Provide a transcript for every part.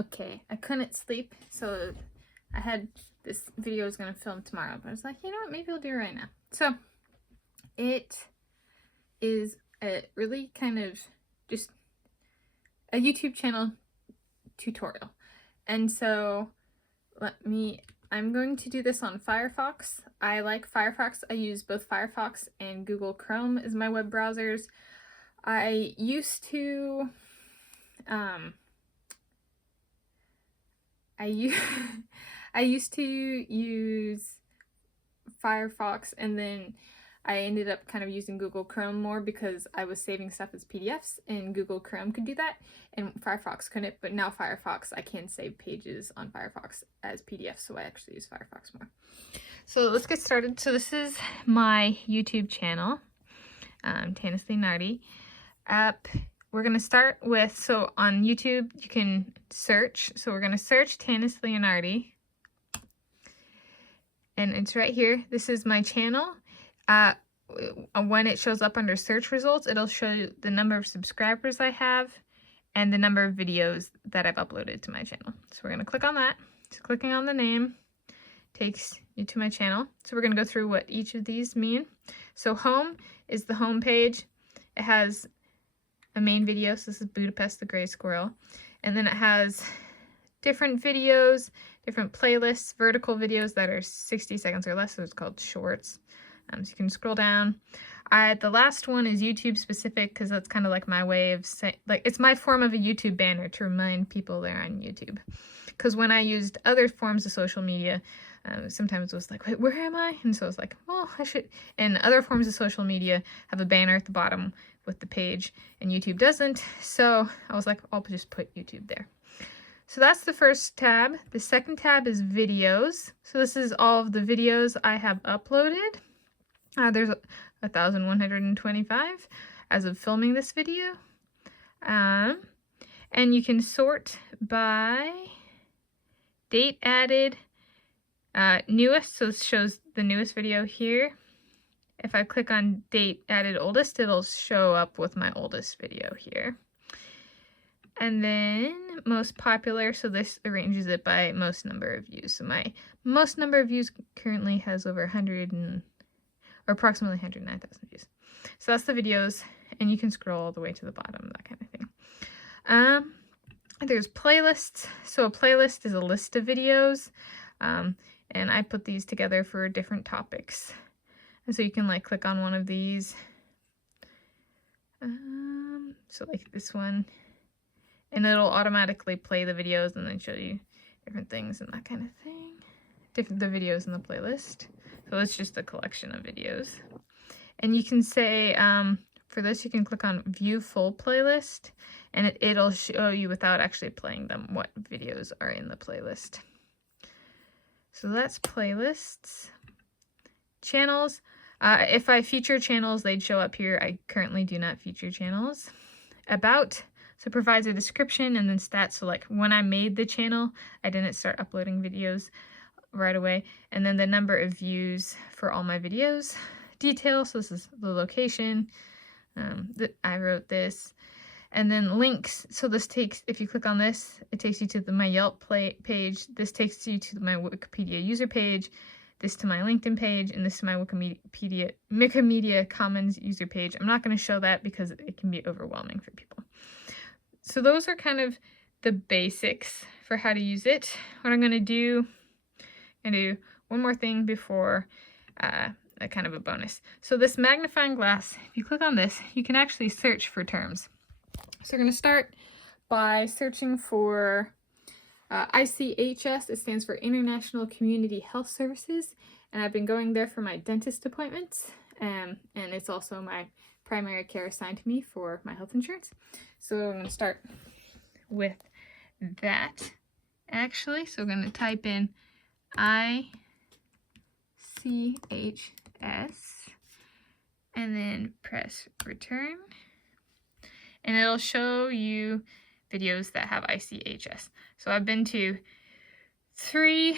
Okay, I couldn't sleep, so I had this video I was going to film tomorrow, but I was like, you know what, maybe I'll do it right now. So it is a really kind of just a YouTube channel tutorial. And so I'm going to do this on Firefox. I like Firefox. I use both Firefox and Google Chrome as my web browsers. I used to I used to use Firefox, and then I ended up kind of using Google Chrome more because I was saving stuff as PDFs, and Google Chrome could do that and Firefox couldn't. But now Firefox, I can save pages on Firefox as PDFs, so I actually use Firefox more. So let's get started. So this is my YouTube channel, Tanis Leonhardi. We're going to start with, so on YouTube you can search, so we're going to search Tanis Leonhardi, and it's right here. This is my channel. When it shows up under search results, it'll show you the number of subscribers I have and the number of videos that I've uploaded to my channel. So we're going to click on that. So clicking on the name takes you to my channel. So we're going to go through what each of these mean. So home is the home page. It has a main video, so this is Budapest the Gray Squirrel. And then it has different videos, different playlists, vertical videos that are 60 seconds or less, so it's called shorts. So you can scroll down. The last one is YouTube specific because that's kind of like my way of saying, like, it's my form of a YouTube banner to remind people they're on YouTube. Because when I used other forms of social media, sometimes it was like, wait, where am I? And so I was like, well, I should. And other forms of social media have a banner at the bottom with the page, and YouTube doesn't. So I was like, I'll just put YouTube there. So that's the first tab. The second tab is videos. So this is all of the videos I have uploaded. There's 1,125 as of filming this video. And you can sort by date added, newest, so it shows the newest video here. If I click on date added oldest, it'll show up with my oldest video here. And then most popular, so this arranges it by most number of views. So my most number of views currently has over approximately 109,000 views. So that's the videos, and you can scroll all the way to the bottom, that kind of thing. There's playlists. So a playlist is a list of videos, and I put these together for different topics. And so you can like click on one of these. So like this one, and it'll automatically play the videos and then show you different things and that kind of thing. The videos in the playlist. So it's just a collection of videos. And you can say, for this you can click on view full playlist, and it'll show you without actually playing them what videos are in the playlist. So that's playlists. Channels. If I feature channels, they'd show up here. I currently do not feature channels. About, so provides a description and then stats. So like when I made the channel, I didn't start uploading videos right away. And then the number of views for all my videos. Details, so this is the location that I wrote this. And then links, so this takes, if you click on this, it takes you to my Yelp page. This takes you to my Wikipedia user page, this to my LinkedIn page, and this to my Wikimedia Commons user page. I'm not going to show that because it can be overwhelming for people. So those are kind of the basics for how to use it. What I'm going to do, one more thing before a kind of a bonus. So this magnifying glass, if you click on this, you can actually search for terms. So we're going to start by searching for ICHS. It stands for International Community Health Services, and I've been going there for my dentist appointments, and it's also my primary care assigned to me for my health insurance. So I'm going to start with that, actually. So we're going to type in ICHS and then press return, and it'll show you videos that have ICHS. So I've been to 3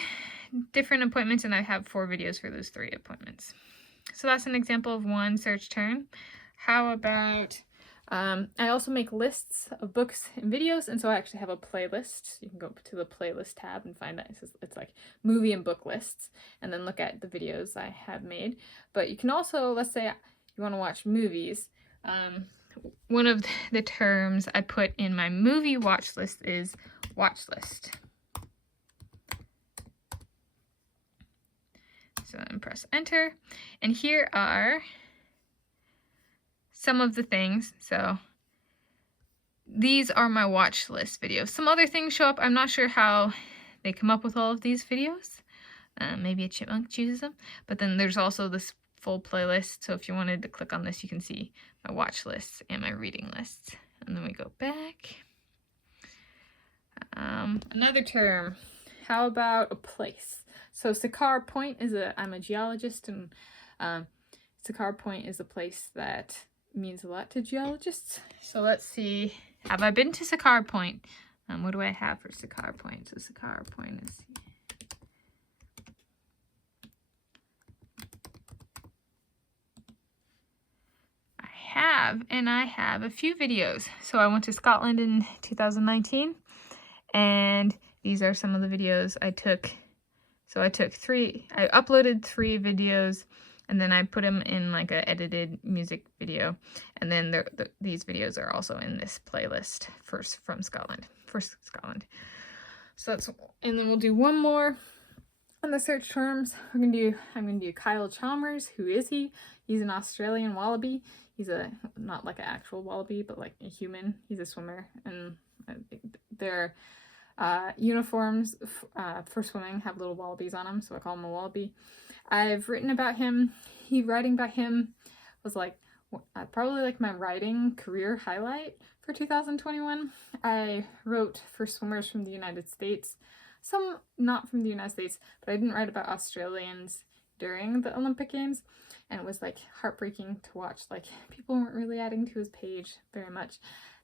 different appointments, and I have 4 videos for those 3 appointments. So that's an example of one search term. How about I also make lists of books and videos, and so I actually have a playlist. You can go to the playlist tab and find that. It's like movie and book lists, and then look at the videos I have made. But you can also, let's say you want to watch movies. One of the terms I put in my movie watch list is Watchlist. So then press enter, and here are some of the things. So these are my watch list videos. Some other things show up. I'm not sure how they come up with all of these videos. Maybe a chipmunk chooses them. But then there's also this full playlist. So if you wanted to click on this, you can see my watch lists and my reading lists. And then we go back. Another term. How about a place? So Siccar Point is I'm a geologist, and Siccar Point is a place that means a lot to geologists. So let's see. Have I been to Siccar Point? What do I have for Siccar Point? So Siccar Point is... I have a few videos. So I went to Scotland in 2019, and these are some of the videos I took. So I uploaded 3 videos, and then I put them in like an edited music video, and then these videos are also in this playlist for Scotland. So that's, and then we'll do one more on the search terms. I'm gonna do Kyle Chalmers. Who is he? He's an Australian wallaby. He's not like an actual wallaby, but like a human. He's a swimmer, and their uniforms for swimming have little wallabies on them, so I call him a wallaby. I've written about him. Writing about him was like probably like my writing career highlight for 2021. I wrote for swimmers from the United States, some not from the United States, but I didn't write about Australians during the Olympic Games, and it was like heartbreaking to watch. Like, people weren't really adding to his page very much,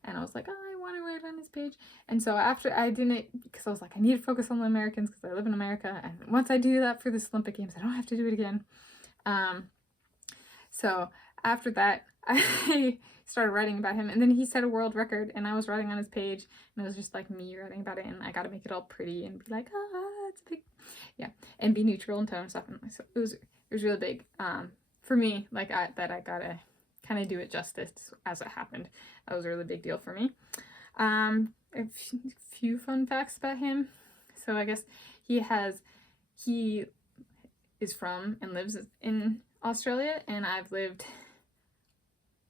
and I was like, oh, I want to write on his page. And so after I didn't, because I was like, I need to focus on the Americans because I live in America, and once I do that for this Olympic Games, I don't have to do it again. So after that, I started writing about him, and then he set a world record, and I was writing on his page, and it was just like me writing about it, and I got to make it all pretty and be like, it's big, yeah, and be neutral and tone and stuff. And so it was really big for me, like I gotta kind of do it justice as it happened. That was a really big deal for me. A few fun facts about him. So I guess he is from and lives in Australia, and I've lived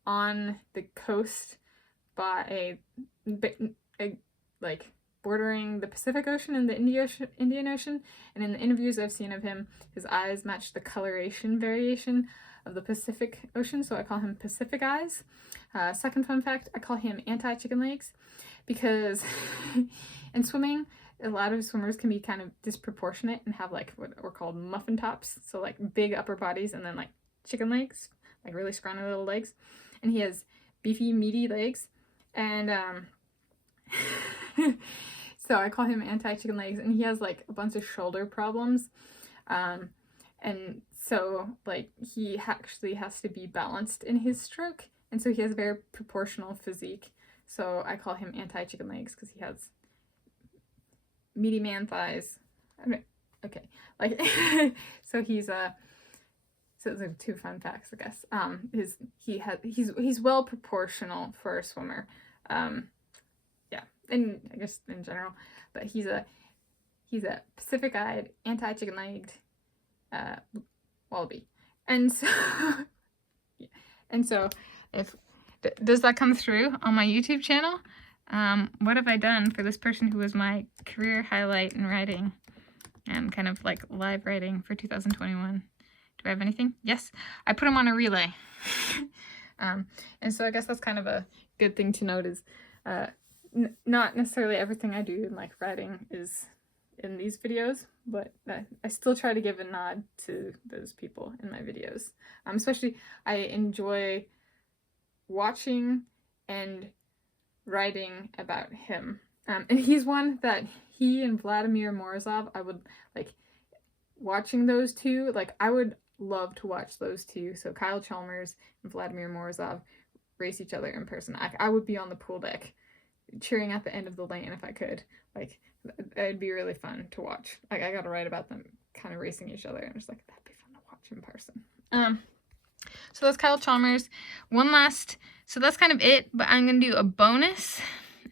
on the coast by like bordering the Pacific Ocean and the Indian Ocean, and in the interviews I've seen of him, his eyes match the coloration variation of the Pacific Ocean, so I call him Pacific Eyes. Second fun fact, I call him anti-chicken legs, because in swimming, a lot of swimmers can be kind of disproportionate and have like what are called muffin tops, so like big upper bodies and then like chicken legs, like really scrawny little legs. And he has beefy, meaty legs, and so I call him anti-chicken legs, and he has like a bunch of shoulder problems, and so like he actually has to be balanced in his stroke, and so he has a very proportional physique, so I call him anti-chicken legs because he has meaty man thighs. Okay, like so he's so those are 2 fun facts, I guess. He's well proportional for a swimmer. Yeah, and I guess in general, but he's a Pacific-eyed, anti-chicken-legged wallaby. And so does that come through on my YouTube channel? What have I done for this person who was my career highlight in writing and kind of like live writing for 2021? Do I have anything? Yes, I put them on a relay. And so I guess that's kind of a good thing to note is not necessarily everything I do in like writing is in these videos, but I still try to give a nod to those people in my videos. Especially I enjoy watching and writing about him. And he's one that he and Vladimir Morozov, I would like watching those two, like I would love to watch those two. So Kyle Chalmers and Vladimir Morozov, race each other in person. I would be on the pool deck cheering at the end of the lane if I could. Like, it'd be really fun to watch. Like, I gotta write about them kind of racing each other, and just like, that'd be fun to watch in person. So that's Kyle Chalmers. One last, so that's kind of it, but I'm gonna do a bonus.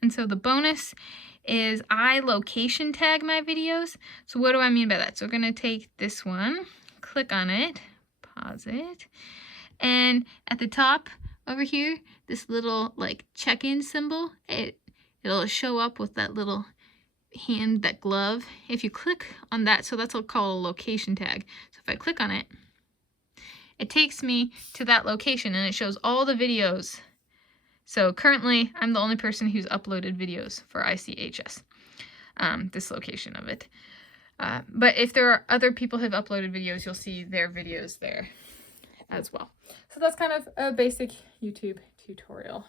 And so the bonus is I location tag my videos. So what do I mean by that? So we're gonna take this one, click on it, pause it, and at the top over here, this little like check-in symbol, it'll show up with that little hand, that glove. If you click on that, so that's called a location tag. So if I click on it, it takes me to that location and it shows all the videos. So currently, I'm the only person who's uploaded videos for ICHS, this location of it. But if there are other people who have uploaded videos, you'll see their videos there as well. So that's kind of a basic YouTube tutorial.